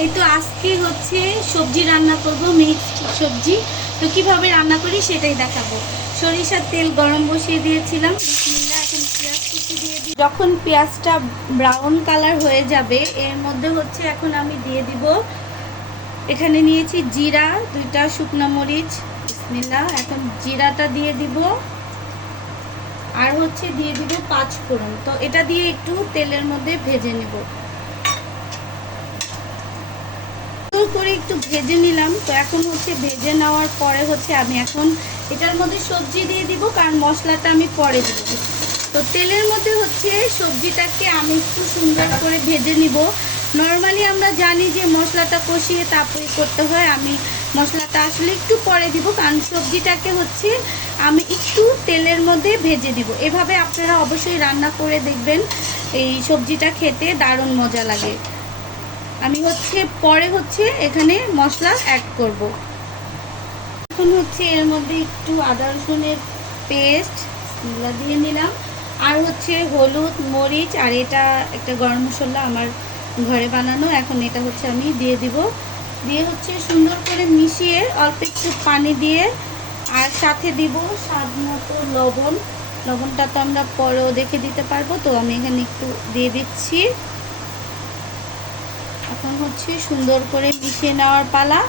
এই তো আজকে হচ্ছে সবজি রান্না করব মিক্সড সবজি। তো কীভাবে রান্না করি সেটাই দেখাবো। সরিষার তেল গরম বসিয়ে দিয়েছিলাম। পেঁয়াজ দিয়ে দিই। যখন পেঁয়াজটা ব্রাউন কালার হয়ে যাবে, এর মধ্যে হচ্ছে এখন আমি দিয়ে দিব। এখানে নিয়েছি জিরা, দুইটা শুকনো মরিচ। বিসমিল্লাহ, এখন জিরাটা দিয়ে দিব। আর হচ্ছে দিয়ে দিব পাঁচ ফোড়ন তো এটা দিয়ে একটু তেলের মধ্যে ভেজে নেব সুন্দর করে একটু ভেজে নিলাম। তো এখন হচ্ছে ভেজে নেওয়ার পরে হচ্ছে আমি এখন এটার মধ্যে সবজি দিয়ে দিব, কারণ মশলাটা আমি পরে দিব। তো তেলের মধ্যে হচ্ছে সবজিটাকে আমি একটু সুন্দর করে ভেজে নিব। নর্মালি আমরা জানি যে মশলাটা কষিয়ে তারপরে করতে হয়, আমি মশলাটা আসলে একটু পরে দিব, কারণ সবজিটাকে হচ্ছে আমি একটু তেলের মধ্যে ভেজে দিব। এভাবে আপনারা অবশ্যই রান্না করে দেখবেন, এই সবজিটা খেতে দারুণ মজা লাগে। আমি হচ্ছে, পরে হচ্ছে এখানে মশলা অ্যাড করব। এখন হচ্ছে এর মধ্যে একটু আদা রসুনের পেস্ট দিয়ে নিলাম। আর হচ্ছে হলুদ, মরিচ, আর এটা একটা গরম মশলা আমার ঘরে বানানো। এখন এটা হচ্ছে আমি দিয়ে দিব। দিয়ে হচ্ছে সুন্দর করে মিশিয়ে অল্প একটু পানি দিয়ে, আর সাথে দিব স্বাদ মতো লবণ। লবণটা তো আমরা পরেও দেখে দিতে পারব, তো আমি এখানে একটু দিয়ে দিচ্ছি। এখন হচ্ছে সুন্দর করে মিশিয়ে নেওয়ার পালা।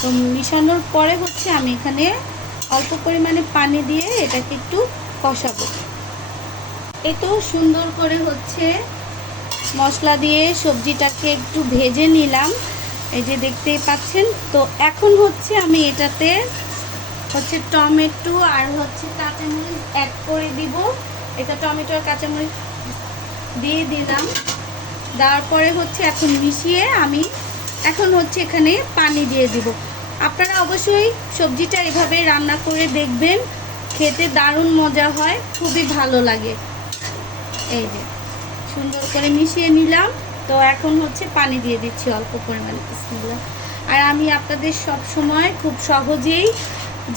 তো মিশানোর পরে হচ্ছে আমি এখানে অল্প পরিমাণে পানি দিয়ে এটাকে একটু কষাবো। এতো সুন্দর করে হচ্ছে মশলা দিয়ে সবজিটাকে একটু ভেজে নিলাম। এই যে দেখতেই পাচ্ছেন। তো এখন হচ্ছে আমি এটাতে হচ্ছে টমেটো আর হচ্ছে কাঁচামরিচ অ্যাড করে দিব। এটা টমেটো আর কাঁচামরিচ দিয়ে দিলাম। দেওয়ার পরে হচ্ছে এখন মিশিয়ে আমি এখন হচ্ছে এখানে পানি দিয়ে দিব। আপনারা অবশ্যই সবজিটা এভাবে রান্না করে দেখবেন, খেতে দারুণ মজা হয়, খুবই ভালো লাগে। এই যে, সুন্দর করে মিশিয়ে নিলাম। তো এখন হচ্ছে পানি দিয়ে দিচ্ছি অল্প পরিমাণে, বিসমিল্লাহ। আর আমি আপনাদের সব সময় খুব সহজেই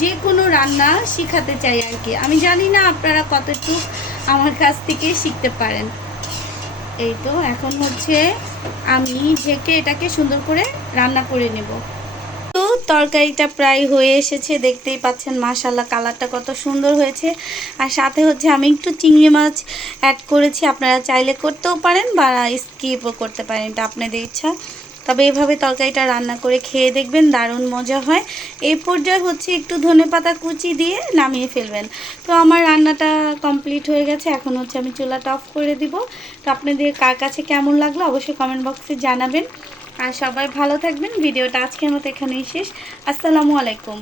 যে কোনো রান্না শিখাতে চাই আর কি। আমি জানি না আপনারা কতটুকু আমার কাছ থেকে শিখতে পারেন। এই তো, এখন হচ্ছে আমি ঢেকে এটাকে সুন্দর করে রান্না করে নেব। তো তরকারিটা প্রায় হয়ে এসেছে, দেখতেই পাচ্ছেন মাশাল্লাহ কালারটা কত সুন্দর হয়েছে। আর সাথে হচ্ছে আমি একটু চিংড়ি মাছ অ্যাড করেছি, আপনারা চাইলে করতেও পারেন বা স্কিপও করতে পারেন, এটা আপনাদের ইচ্ছা। তবে এভাবে তরকারিটা রান্না করে খেয়ে দেখবেন, দারুণ মজা হয়। এই পর্যায়ে হচ্ছে একটু ধনে পাতা কুচি দিয়ে নামিয়ে ফেলবেন। তো আমার রান্নাটা কমপ্লিট হয়ে গেছে। এখন হচ্ছে আমি চুলাটা অফ করে দিব। তো আপনাদের কার কাছে কেমন লাগল অবশ্যই কমেন্ট বক্সে জানাবেন। আর সবাই ভালো থাকবেন। ভিডিওটা আজকের মতো এখানেই শেষ। আসসালামু আলাইকুম।